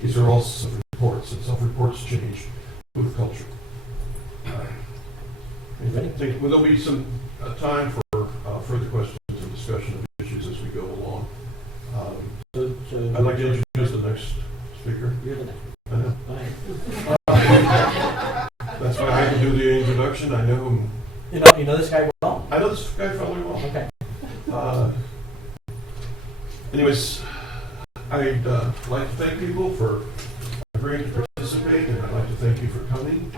These are all self-reports, and self-reports change with culture. There'll be some time for further questions and discussion of issues as we go along. I'd like to introduce the next speaker. You're the next. I know. Fine. That's why I can do the introduction. I know him. You know this guy well? I know this guy fairly well. Okay. Anyways, I'd like to thank people for agreeing to participate, and I'd like to thank you for coming.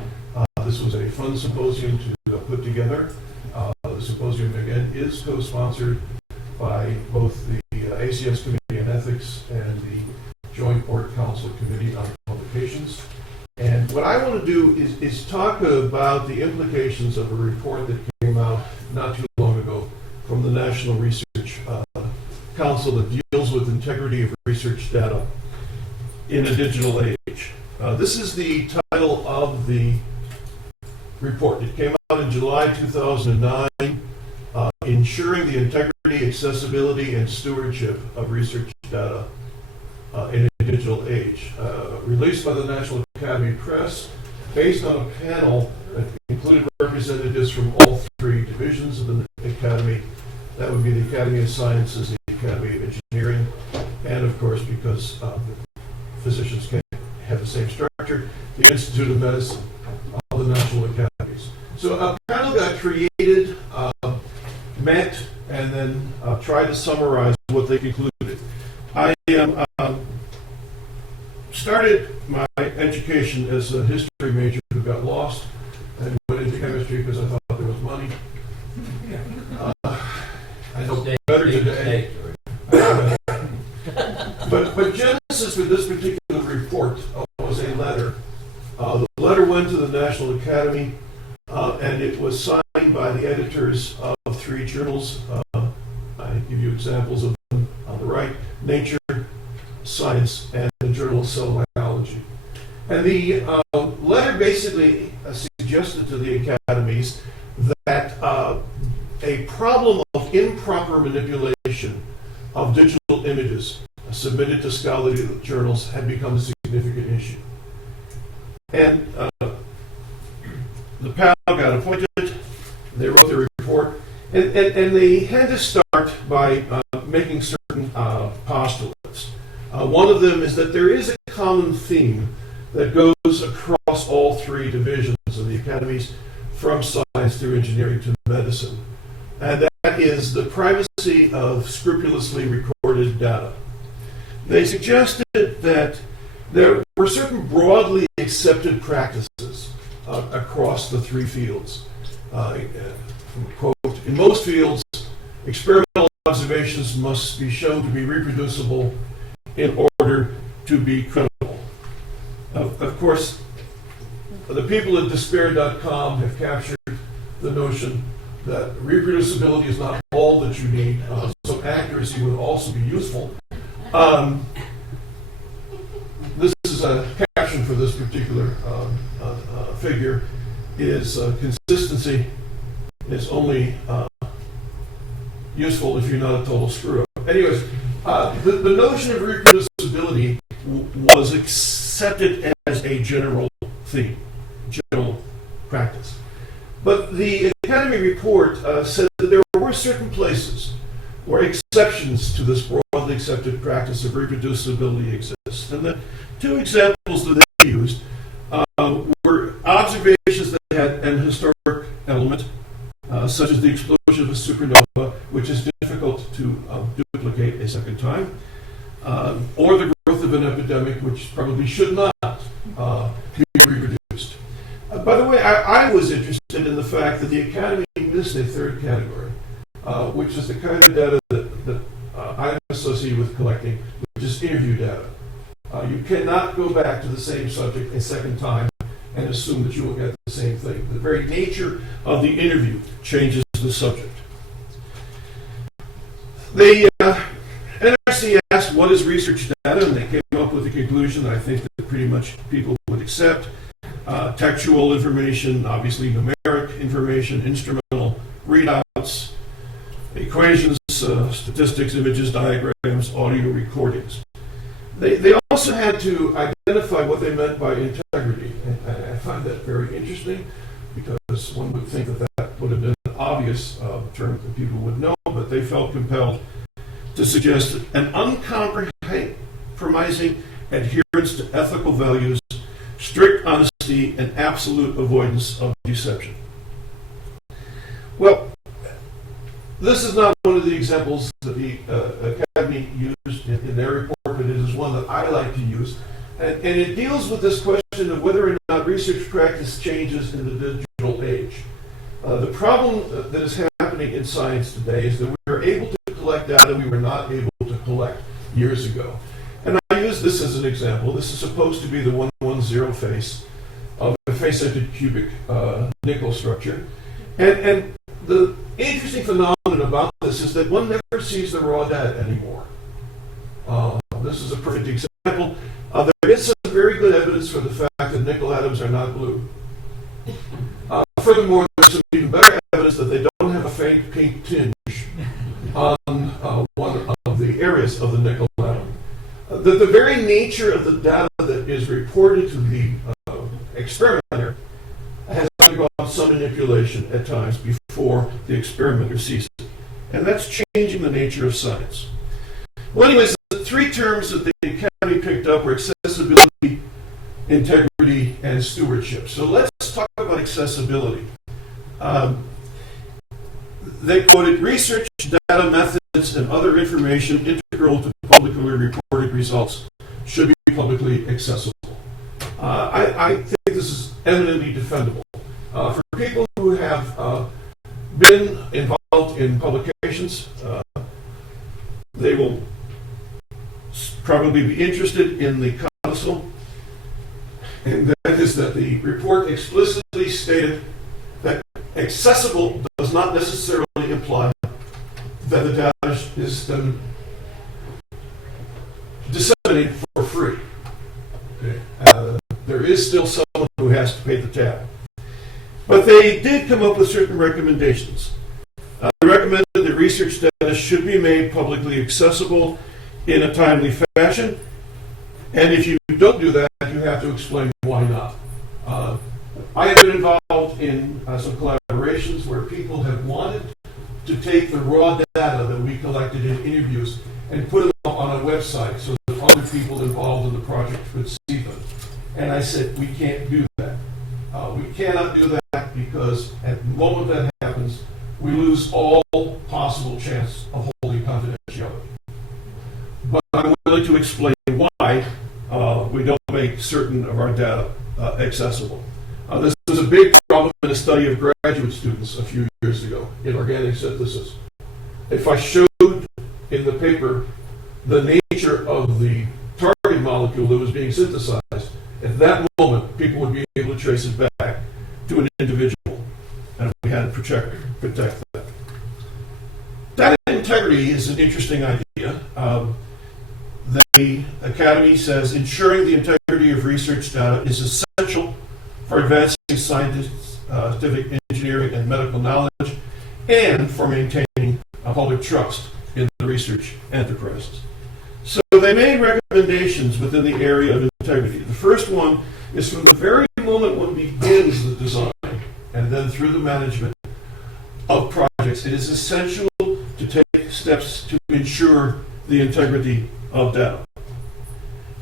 This was a fun symposium to put together. The symposium, again, is co-sponsored by both the ACS Committee on Ethics and the Joint Board Council Committee on Publications. And what I want to do is talk about the implications of a report that came out not too long ago from the National Research Council that deals with integrity of research data in a digital age. This is the title of the report. It came out in July 2009, Ensuring the Integrity, Accessibility, and Stewardship of Research Data in a Digital Age. Released by the National Academy Press, based on a panel that included representatives from all three divisions of the Academy. That would be the Academy of Sciences, the Academy of Engineering, and of course, because physicians can't have the same structure, the Institute of Medicine, all the national academies. So a panel got created, met, and then tried to summarize what they concluded. I started my education as a history major who got lost and went into chemistry because I thought there was money. I know better today. But genesis for this particular report was a letter. The letter went to the National Academy, and it was signed by the editors of three journals. I give you examples of them on the right: Nature, Science, and the Journal of Cell Biology. And the letter basically suggested to the academies that a problem of improper manipulation of digital images submitted to scholarly journals had become a significant issue. And the panel got appointed, they wrote their report, and they had to start by making certain postulates. One of them is that there is a common theme that goes across all three divisions of the academies, from science through engineering to medicine. And that is the privacy of scrupulously recorded data. They suggested that there were certain broadly accepted practices across the three fields. Quote, in most fields, experimental observations must be shown to be reproducible in order to be credible. Of course, the people at despair.com have captured the notion that reproducibility is not all that you need, so accuracy would also be useful. This is a caption for this particular figure, is consistency is only useful if you're not a total screw-up. Anyways, the notion of reproducibility was accepted as a general theme, general practice. But the Academy report said that there were certain places where exceptions to this broadly accepted practice of reproducibility exist. And the two examples that they used were observations that had an historic element, such as the explosion of a supernova, which is difficult to duplicate a second time, or the growth of an epidemic, which probably should not be reproduced. By the way, I was interested in the fact that the Academy missed a third category, which is the kind of data that I'm associated with collecting, which is interview data. You cannot go back to the same subject a second time and assume that you will get the same thing. The very nature of the interview changes the subject. The NRC asked, what is research data? And they came up with a conclusion that I think that pretty much people would accept. Textual information, obviously numeric information, instrumental readouts, equations, statistics, images, diagrams, audio recordings. They also had to identify what they meant by integrity. And I find that very interesting because one would think that that would have been an obvious term that people would know, but they felt compelled to suggest an uncompromising adherence to ethical values, strict honesty, and absolute avoidance of deception. Well, this is not one of the examples that the Academy used in their report, but it is one that I like to use. And it deals with this question of whether or not research practice changes in the digital age. The problem that is happening in science today is that we are able to collect data we were not able to collect years ago. And I use this as an example. This is supposed to be the 110 face of a face-centered cubic nickel structure. And the interesting phenomenon about this is that one never sees the raw data anymore. This is a perfect example. There is some very good evidence for the fact that nickel atoms are not blue. Furthermore, there's some even better evidence that they don't have a faint pink tinge on one of the areas of the nickel atom. That the very nature of the data that is reported to the experimenter has undergone some manipulation at times before the experimenter sees it. And that's changing the nature of science. Well, anyways, the three terms that the Academy picked up were accessibility, integrity, and stewardship. So let's talk about accessibility. They quoted research, data, methods, and other information integral to publicly reported results should be publicly accessible. I think this is eminently defendable. For people who have been involved in publications, they will probably be interested in the codicil, and that is that the report explicitly stated that accessible does not necessarily imply that the data is then disseminated for free. Okay. There is still someone who has to pay the tab. But they did come up with certain recommendations. They recommended that research data should be made publicly accessible in a timely fashion, and if you don't do that, you have to explain why not. I have been involved in some collaborations where people have wanted to take the raw data that we collected in interviews and put them up on a website so that other people involved in the project could see them. And I said, we can't do that. We cannot do that because at the moment that happens, we lose all possible chance of holding confidentiality. But I'm willing to explain why we don't make certain of our data accessible. This was a big problem in a study of graduate students a few years ago in organic synthesis. If I showed in the paper the nature of the target molecule that was being synthesized, at that moment, people would be able to trace it back to an individual, and we had to protect that. Data integrity is an interesting idea. The Academy says ensuring the integrity of research data is essential for advancing scientific, engineering, and medical knowledge, and for maintaining public trust in the research enterprises. So they made recommendations within the area of integrity. The first one is from the very moment one begins the design and then through the management of projects, it is essential to take steps to ensure the integrity of data.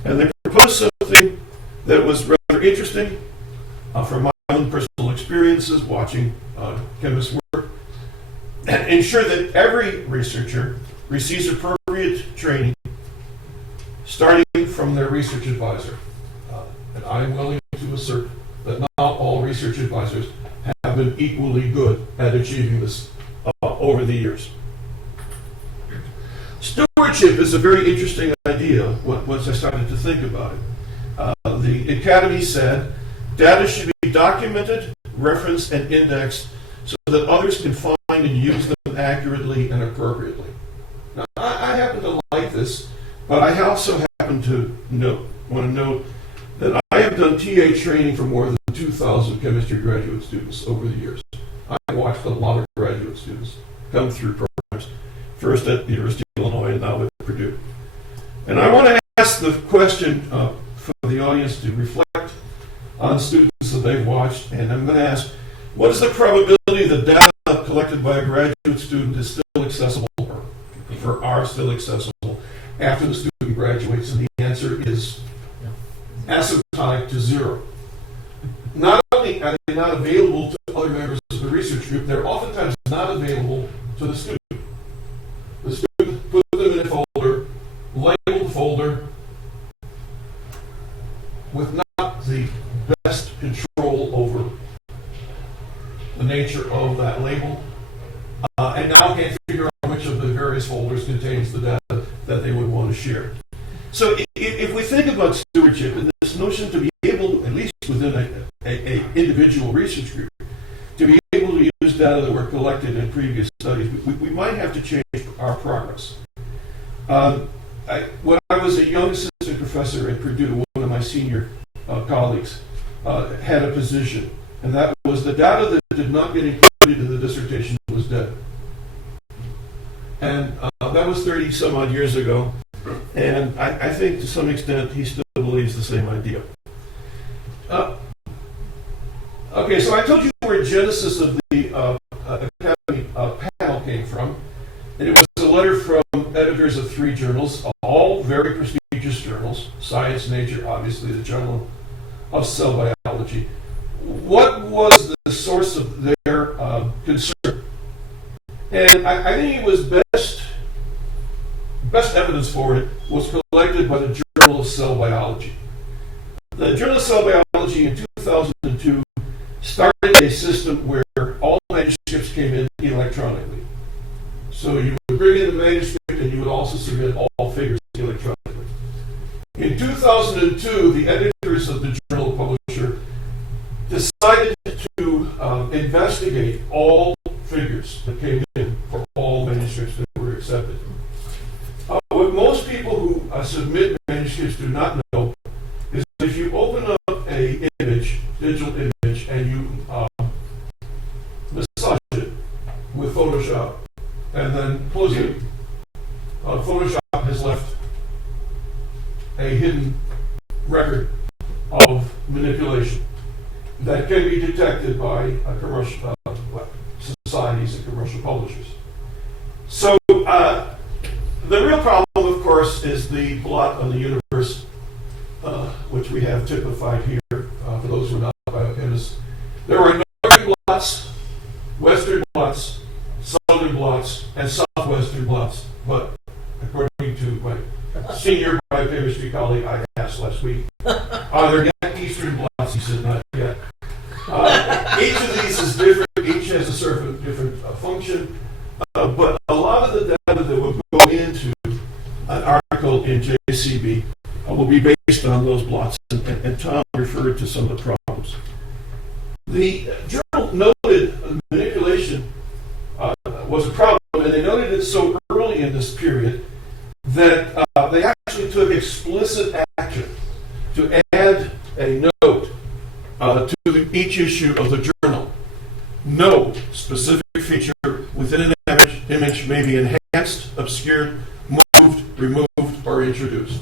And they proposed something that was rather interesting from my own personal experiences watching chemists work. And ensure that every researcher receives appropriate training starting from their research advisor. And I am willing to assert that not all research advisors have been equally good at achieving this over the years. Stewardship is a very interesting idea once I started to think about it. The Academy said data should be documented, referenced, and indexed so that others can find and use them accurately and appropriately. Now, I happen to like this, but I also happen to want to note that I have done TA training for more than 2,000 chemistry graduate students over the years. I watched a lot of graduate students come through programs, first at the University of Illinois and now at Purdue. And I want to ask the question, question for the audience to reflect on students that they've watched, and I'm going to ask, what is the probability that data collected by a graduate student is still accessible, or are still accessible after the student graduates? And the answer is asymptotic to 0. Not only are they not available to other members of the research group, they're oftentimes not available to the student. The student put them in a folder, labeled folder, with not the best control over the nature of that label, and now can't figure out which of the various folders contains the data that they would want to share. So if we think about stewardship and this notion to be able, at least within a individual research group, to be able to use data that were collected in previous studies, we might have to change our progress. When I was a young assistant professor at Purdue, one of my senior colleagues had a position, and that was the data that did not get included in the dissertation was dead. And that was 30 some odd years ago, and I think to some extent he still believes the same idea. Okay, so I told you where genesis of the Academy panel came from, and it was a letter from editors of 3 journals, all very prestigious journals, Science, Nature, obviously the Journal of Cell Biology. What was the source of their concern? And I think it was best evidence for it was collected by the Journal of Cell Biology. The Journal of Cell Biology in 2002 started a system where all manuscripts came in electronically. So you would bring in a manuscript and you would also submit all figures electronically. In 2002, the editors of the journal publisher decided to investigate all figures that came in for all manuscripts that were accepted. What most people who submit manuscripts do not know is that if you open up a digital image, and you massage it with Photoshop and then close it, Photoshop has left a hidden record of manipulation that can be detected by commercial societies and commercial publishers. So the real problem, of course, is the blot on the universe, which we have typified here for those who are not biochemists. There are northern blots, western blots, southern blots, and southwestern blots. But according to my senior biochemistry colleague I asked last week, are there yet eastern blots? He said, not yet. Each of these is different. Each has a sort of different function. But a lot of the data that will go into an article in JCB will be based on those blots. And Tom referred to some of the problems. The journal noted manipulation was a problem, and they noted it so early in this period that they actually took explicit action to add a note to each issue of the journal. No specific feature within an image may be enhanced, obscured, moved, removed, or introduced.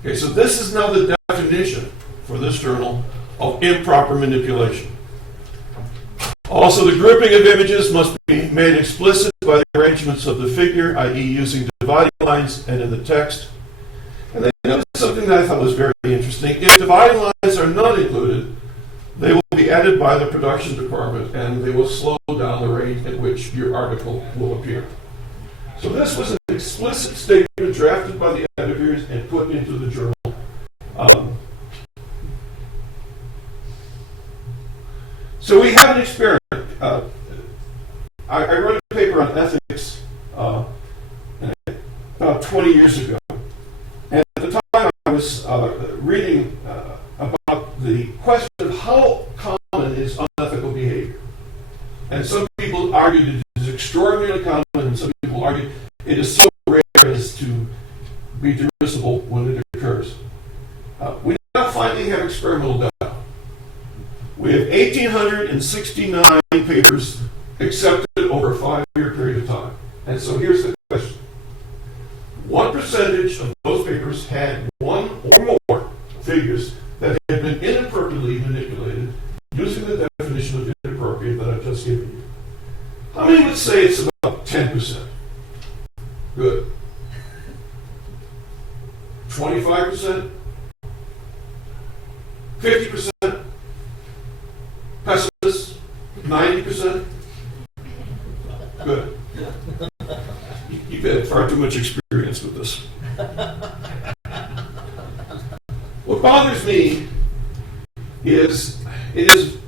Okay, so this is now the definition for this journal of improper manipulation. Also, the grouping of images must be made explicit by the arrangements of the figure, i.e. using dividing lines and in the text. And they noticed something that I thought was very interesting. If dividing lines are not included, they will be added by the production department and they will slow down the rate at which your article will appear. So this was an explicit statement drafted by the editors and put into the journal. So we have an experiment. I wrote a paper on ethics about 20 years ago. And at the time I was reading about the question of how common is unethical behavior. And some people argued it is extraordinarily common, and some people argued it is so rare as to be derisible when it occurs. We now finally have experimental data. We have 1,869 papers accepted over a 5-year period of time. And so here's the question. What percentage of those papers had one figures that had been inappropriately manipulated using the definition of inappropriate that I've just given you. How many would say it's about 10%? Good. 25%? 50%? Pessimists? 90%? Good. You've had far too much experience with this. What bothers me is it is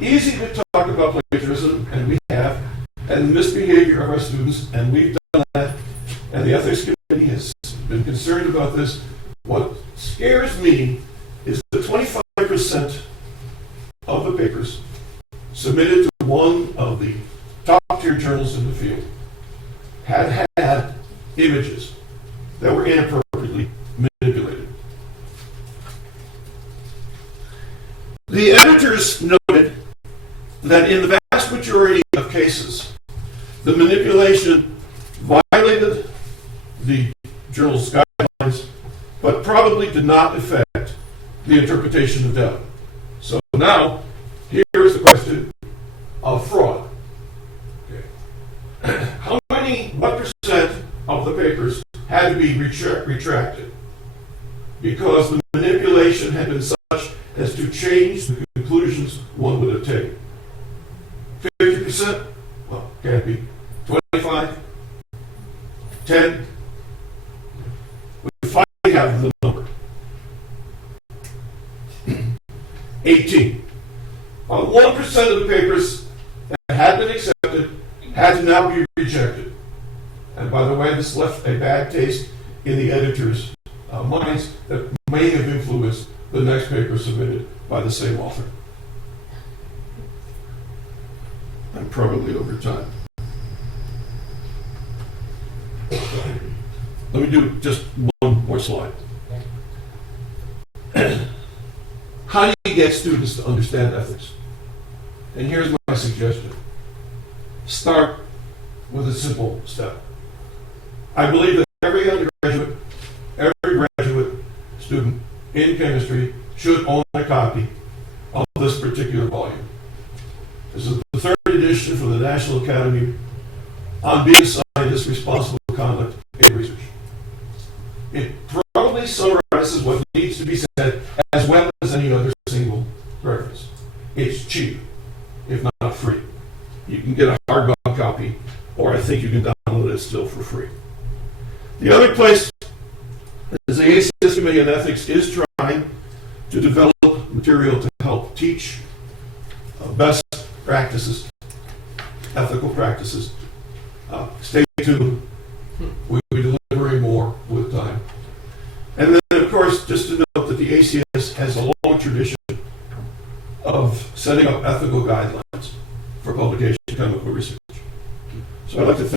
easy to talk about plagiarism, and we have, and the misbehavior of our students, and we've done that, and the ethics committee has been concerned about this. What scares me is the 25% of the papers submitted to one of the top-tier journals in the field had images that were inappropriately manipulated. The editors noted that in the vast majority of cases, the manipulation violated the journal's guidelines, but probably did not affect the interpretation of data. So now, here is the question of fraud. Okay. What percent of the papers had to be retracted because the manipulation had been such as to change the conclusions one would have taken? 50%? Well, can't be. 25? 10? We finally have the number. 18. 1% of the papers that had been accepted had to now be rejected. And by the way, this left a bad taste in the editors' minds that may have influenced the next paper submitted by the same author. I'm probably over time. Let me do just one more slide. How do you get students to understand ethics? And here's my suggestion. Start with a simple step. I believe that every undergraduate, every graduate student in chemistry should own a copy of this particular volume. This is the third edition from the National Academy on being a scientist responsible for conduct in research. It probably summarizes what needs to be said as well as any other single reference. It's cheap, if not free. You can get a hardbound copy, or I think you can download it still for free. The other place is the ACS Committee on Ethics is trying to develop material to help teach best practices, ethical practices. Stay tuned. We'll be delivering more with time. And then, of course, just to note that the ACS has a long tradition of setting up ethical guidelines for publication in chemical research. So I'd like to